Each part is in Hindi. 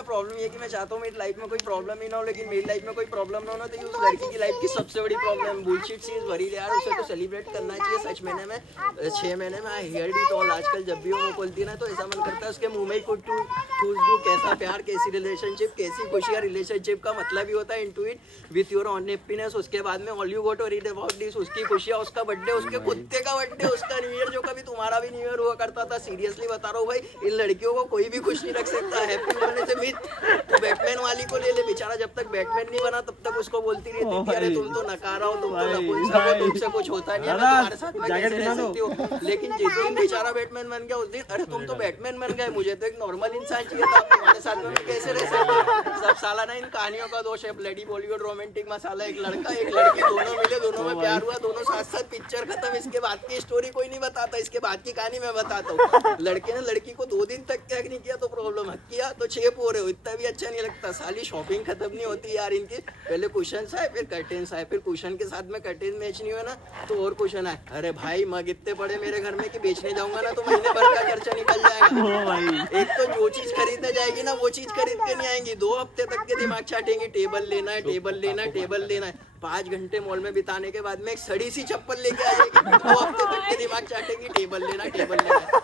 है प्रॉब्लम ये कि मैं चाहता हूँ मेरी लाइफ में कोई प्रॉब्लम ही ना हो, लेकिन मेरी लाइफ में कोई प्रॉब्लम ना हो ना, तो ये उस लड़की की लाइफ की सबसे बड़ी प्रॉब्लम बुलशिट सी इज वरी यार। उसे तो सेलिब्रेट करना चाहिए सच महीने में 6 महीने में। I hear it all. आजकल जब भी वो मुंह खोलती है ना तो ऐसा मन करता है उसके मुंह में ही कुछ ठूस दूं। कैसा प्यार, कैसी रिलेशनशिप, कैसी खुशियाँ। रिलेशनशिप का मतलब ही होता है into it with your own happiness. उसके बाद में all you got to read about this, उसकी खुशियाँ, उसका बर्थडे, उसके कुत्ते का बर्थडे, उसका न्यू ईयर, जो कभी तुम्हारा भी न्यू ईयर हुआ करता था। सीरियसली बता रहा हूँ भाई, इन लड़कियों को कोई भी खुश नहीं रख सकता। हैप्पी होने से मिथ। तो बैटमैन वाली को ले ले, बेचारा जब तक बैटमैन नहीं बना तब तक उसको बोलती रहती थी अरे तुम तो नकारा हो, तुम तो नपुंसक हो, तुमसे कुछ होता नहीं है, मैं तुम्हारे साथ में कैसे रह सकती हूँ। लेकिन जिस दिन बेचारा बैटमैन बन गया उस दिन अरे तुम तो बैटमैन बन गए, मुझे तो एक नॉर्मल इंसान चाहिए था, तुम्हारे साथ में मैं कैसे रह सकता। सब साला ना इन कहानियों का दोष है। ब्लडी बॉलीवुड रोमांटिक मसाला। एक लड़का एक लड़की दोनों मिले, दोनों में प्यार हुआ, दोनों साथ साथ, पिक्चर खत्म। इसके बाद की स्टोरी कोई नहीं बताता, इसके बाद की कहानी मैं बताता हूँ। लड़के ने लड़की को 2 दिन तक क्या नहीं किया तो प्रॉब्लम, हक किया तो 6 हो रहे हो, इतना भी अच्छा नहीं लगता। साली शॉपिंग खत्म नहीं होती यार इनकी। पहले कुशन आए, फिर कर्टेन्स आए, फिर कुशन के साथ में कर्टेन मैच नहीं हुआ ना तो और कुशन आए। अरे भाई मग इतने पड़े मेरे घर में कि बेचने जाऊंगा ना तो महीने भर का खर्चा निकल जाएगा। एक तो जो चीज खरीदने जाएगी ना वो चीज खरीद के नहीं आएंगी, 2 हफ्ते तक के दिमाग चाटेंगी। टेबल लेना है, टेबल लेना है, टेबल लेना है। 5 घंटे मॉल में बिताने के बाद में एक सड़ी सी चप्पल लेके आ जाएगी। 2 हफ्ते तक के दिमाग चाटेंगी, टेबल लेना, टेबल लेना।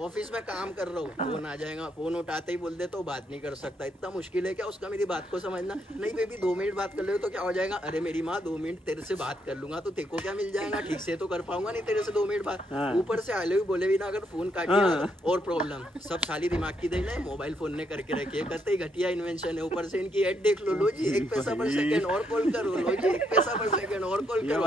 ऑफिस में काम कर रहा हूँ, फोन आ जाएगा, फोन उठाते ही बोल दे तो बात नहीं कर सकता। इतना मुश्किल है क्या उसका मेरी बात को समझना। नहीं बेबी 2 मिनट बात कर ले तो क्या हो जाएगा। अरे मेरी माँ 2 मिनट तेरे से बात कर लूंगा तो तेरे को क्या मिल जाएगा, ठीक से तो कर पाऊंगा नहीं तेरे से 2 मिनट बात। ऊपर से आले हुए बोले भी ना अगर फोन काट दिया और प्रॉब्लम। सब साली दिमाग की देना है, मोबाइल फोन ने करके रखी है। कतई घटिया इन्वेंशन है। ऊपर से इनकी एड देख लो जी 1 पैसा पर सेकंड और कॉल करो, लो जी 1 पैसा पर सेकंड और कॉल करो।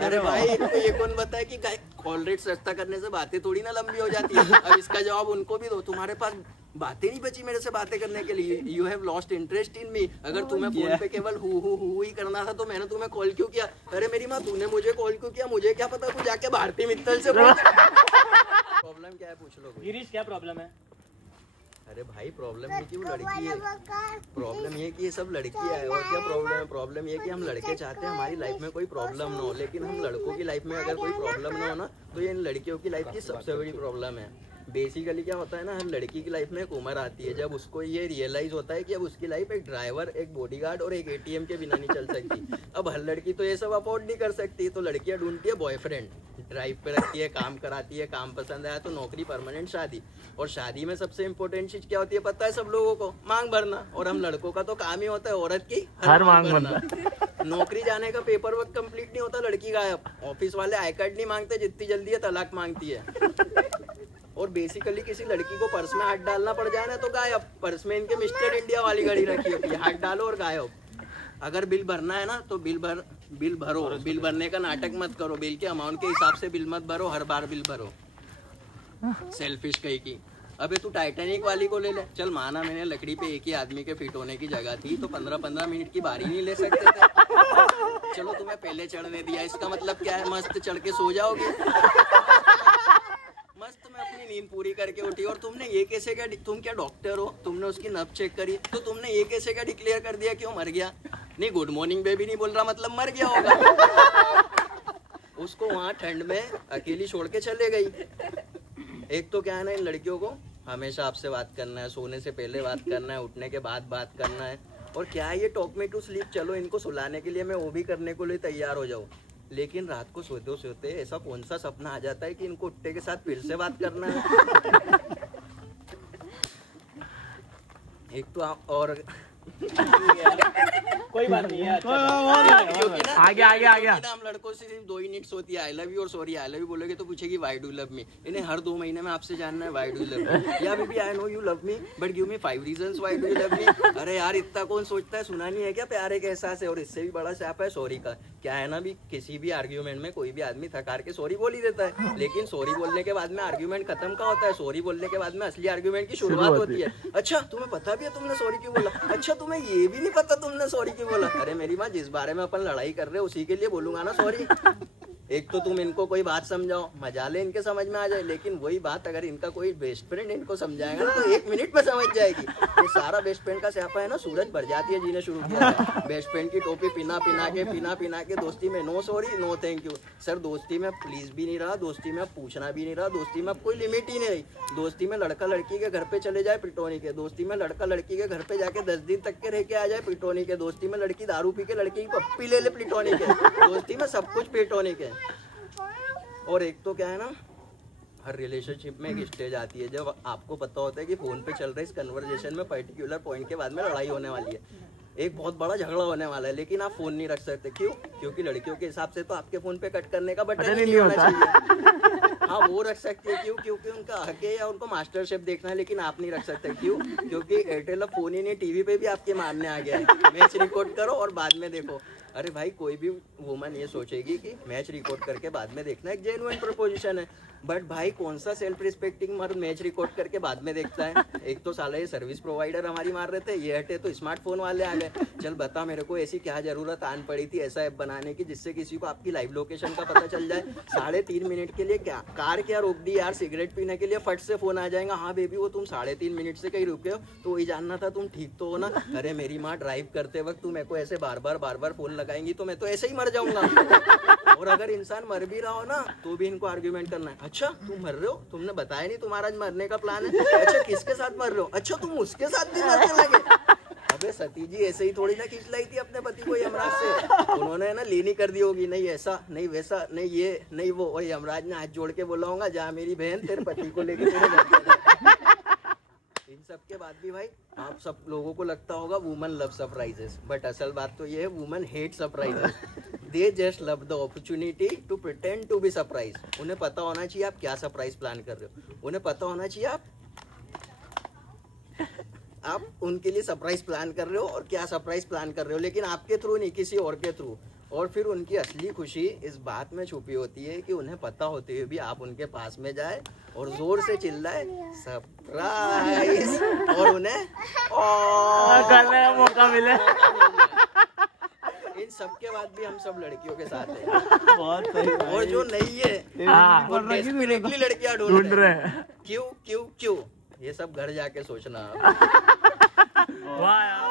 अरे भाई इनको ये कौन बताया कि कॉल रेट सस्ता करने से बातें थोड़ी ना लंबी हो जाती है। अब इसका जवाब उनको भी दो, तुम्हारे पास बातें नहीं बची मेरे से बातें करने के लिए। You have lost interest in me. अगर तुम्हें फोन पे केवल हु ही करना था तो मैंने तुम्हें कॉल क्यों किया। अरे मेरी माँ तूने मुझे कॉल क्यों किया, मुझे क्या पता, तू जाके भारती मित्तल से पूछ। प्रॉब्लम क्या है पूछ लो। गिरीश क्या प्रॉब्लम है। अरे भाई प्रॉब्लम ये कि वो लड़की है, प्रॉब्लम ये कि ये सब लड़की है। और क्या प्रॉब्लम है, प्रॉब्लम ये कि हम लड़के चाहते हैं हमारी लाइफ में कोई प्रॉब्लम ना हो, लेकिन हम लड़कों की लाइफ में अगर कोई प्रॉब्लम ना हो ना तो ये इन लड़कियों की लाइफ की सबसे बड़ी प्रॉब्लम है। बेसिकली क्या होता है ना, हर लड़की की लाइफ में एक उम्र आती है जब उसको ये रियलाइज होता है कि अब उसकी लाइफ एक ड्राइवर, एक बॉडीगार्ड और एक एटीएम के बिना नहीं चल सकती। अब हर लड़की तो ये सब अफोर्ड नहीं कर सकती, तो लड़कियां ढूंढती है बॉयफ्रेंड, ड्राइव पे रखती है, काम कराती है, काम पसंद आया तो नौकरी, परमानेंट शादी। और शादी में सबसे इम्पोर्टेंट चीज क्या होती है पता है सब लोगों को, मांग भरना। और हम लड़कों का तो काम ही होता है औरत की हर मांग भरना। नौकरी जाने का पेपर वर्क कंप्लीट नहीं होता, लड़की गायब। ऑफिस वाले आई कार्ड नहीं मांगते, जितनी जल्दी है तलाक मांगती है। और बेसिकली किसी लड़की को पर्स में हाथ डालना पड़ जाए ना तो गायब। पर्स में इनके मिस्टर इंडिया वाली घड़ी रखी होती है, हाथ डालो और गायब। अगर बिल भरना है ना तो बिल भरो। बिल भरने का नाटक मत करो, बिल के अमाउंट के हिसाब से बिल मत भरो, हर बार बिल भरो। सेल्फिश कहीं की। अबे तू टाइटैनिक वाली को ले ले। चल माना मैंने लकड़ी पे एक ही आदमी के फिट होने की जगह थी तो 15-15 मिनट की बारी नहीं ले सकते थे। चलो तुम्हें पहले चढ़ने दिया, इसका मतलब क्या है, मस्त चढ़ के सो जाओगी। मस्त मैं अपनी नींद पूरी करके उठी। और तुमने ये कैसे क्या, तुम क्या डॉक्टर हो, तुमने उसकी नब्ज चेक करी तो तुमने ये कैसे क्या डिक्लेयर कर दिया कि वो मर गया। नहीं गुड मॉर्निंग बेबी नहीं बोल रहा मतलब मर गया होगा। उसको वहाँ ठंड में अकेली छोड़ के चले गई। एक तो क्या है ना, इन लड़कियों को हमेशा आपसे बात करना है, सोने से पहले बात करना है, उठने के बाद बात करना है। और क्या है ये टॉक मी टू स्लीप, चलो इनको सुलाने के लिए मैं वो भी करने को लिए तैयार हो जाऊँ, लेकिन रात को सोते सोते ऐसा कौन सा सपना आ जाता है कि इनको उठने के साथ फिर से बात करना है। एक तो आप और कोई बात नहीं है। आगे हम लड़कों से सिर्फ 2 ही नीड्स होती है, आई लव यू और सॉरी। आई लव यू बोलोगे तो पूछेगी व्हाई डू लव मी। इन्हें हर 2 महीने में आपसे जानना है व्हाई डू लव मी। या baby I know you love me but give me 5 reasons why do you love me. अरे यार इतना कौन सोचता है, सुना नहीं है क्या प्यार एक एहसास है। और इससे भी बड़ा स्याप है सॉरी का। क्या है ना भी किसी भी आर्ग्यूमेंट में कोई भी आदमी थकार के सॉरी बोल ही देता है, लेकिन सॉरी बोलने के बाद में आर्ग्यूमेंट खत्म का होता है। सॉरी बोलने के बाद में असली आर्ग्यूमेंट की शुरुआत होती है। अच्छा तुम्हें पता भी है तुमने सॉरी क्यों बोला, अच्छा तुम्हें ये भी नहीं पता तुमने सॉरी क्यों बोला। अरे मेरी माँ जिस बारे में अपन लड़ाई कर रहे हैं उसी के लिए बोलूंगा ना सॉरी। एक तो तुम इनको कोई बात समझाओ, मजा ले इनके समझ में आ जाए, लेकिन वही बात अगर इनका कोई बेस्ट फ्रेंड इनको समझाएगा ना तो 1 मिनट में समझ जाएगी। ये सारा बेस्ट फ्रेंड का स्यापा है ना, सूरज भर जाती है जीने शुरू किया है। बेस्ट फ्रेंड की टोपी पिना पिना के दोस्ती में no sorry no thank you. Sir दोस्ती में प्लीज भी नहीं रहा, दोस्ती में पूछना भी नहीं रहा, दोस्ती में अब कोई लिमिट ही नहीं रही। दोस्ती में लड़का लड़की के घर पे चले जाए पिटोनी के, दोस्ती में लड़का लड़की के घर पे जाके 10 दिन तक के रह के आ जाए पिटोनी के, दोस्ती में लड़की दारू पी के लड़की की पप्पी ले ले पिटोनी के, दोस्ती में सब कुछ पिटोनी के। और एक तो क्या है ना, हर रिलेशनशिप में एक स्टेज आती है जब आपको पता होता है कि फोन पे चल रहे इस कन्वर्जेशन में पर्टिकुलर पॉइंट के बाद में लड़ाई होने वाली है, एक बहुत बड़ा झगड़ा होने वाला है, लेकिन आप फोन नहीं रख सकते। क्यों? क्योंकि लड़कियों के हिसाब से तो आपके फोन पे कट करने का बटन ही नहीं होना चाहिए। हाँ वो रख सकते हैं, क्यों? क्योंकि उनका हक है या उनको मास्टर शेफ देखना है, लेकिन आप नहीं रख सकते। क्यों? क्योंकि एयरटेल अब फोन ही नहीं टीवी पे भी आपके मारने आ गया है, मैच रिकॉर्ड करो और बाद में देखो। अरे भाई कोई भी वुमन ये सोचेगी कि मैच रिकॉर्ड करके बाद में देखना एक जेन्युइन प्रपोजिशन है, बट भाई कौन सा सेल्फ रिस्पेक्टिंग मर्द मैच रिकॉर्ड करके बाद में देखता है? एक तो साला ये सर्विस प्रोवाइडर हमारी मार रहे थे, ये हटे तो स्मार्टफोन वाले आ गए। चल बता मेरे को ऐसी क्या जरूरत आन पड़ी थी ऐसा ऐप बनाने की जिससे किसी को आपकी लाइव लोकेशन का पता चल जाए? 3.5 मिनट के लिए क्या कार क्या रोक दी यार, सिगरेट पीने के लिए फट से फोन आ जाएगा, हाँ बेबी वो तुम 3.5 मिनट से कहीं रुके हो तो वही जानना था तुम ठीक तो हो ना। अरे मेरी माँ ड्राइव करते वक्त तुम मेरे को ऐसे बार बार फोन लगाएंगी तो मैं तो ऐसे ही मर जाऊंगा। और अगर इंसान मर भी रहा हो ना तो भी इनको आर्ग्यूमेंट करना है, अच्छा तुम मर रहे हो, तुमने बताया नहीं तुम्हारा आज मरने का प्लान है, अच्छा किसके साथ मर रहे हो, अच्छा तुम उसके साथ भी मरने लगे। अबे सती जी ऐसे ही थोड़ी ना खींच लाई थी अपने पति को यमराज से, उन्होंने ना लेनी कर दी होगी, नहीं ऐसा नहीं वैसा नहीं ये नहीं वो, और यमराज ने हाथ जोड़ के बोला होगा जा मेरी बहन तेरे पति को लेके तेरे घर पे जा। इन सब के बाद भी भाई आप सब लोगों को लगता होगा वुमन लव सरप्राइजेस, बट असल बात तो ये है women hate surprises. They just love the opportunity to pretend to be surprise. उन्हें पता होना चाहिए आप क्या सरप्राइज प्लान कर रहे हो, उन्हें पता होना चाहिए आप उनके लिए सरप्राइज प्लान कर रहे हो और क्या सरप्राइज प्लान कर रहे हो, लेकिन आपके थ्रू नहीं किसी और के थ्रू। और फिर उनकी असली खुशी इस बात में छुपी होती है कि उन्हें पता होते हुए भी आप उनके पास में जाए और जोर से चिल्लाए सरप्राइज, और उन्हें करने का मौका मिले। इन सब के बाद भी हम सब लड़कियों के साथ हैं। बहुत सही। और जो नहीं है वो डेस्परेटली लड़कियां ढूंढ रहे हैं। क्यों क्यों क्यों? ये सब घर जाके सोचना। वाह यार।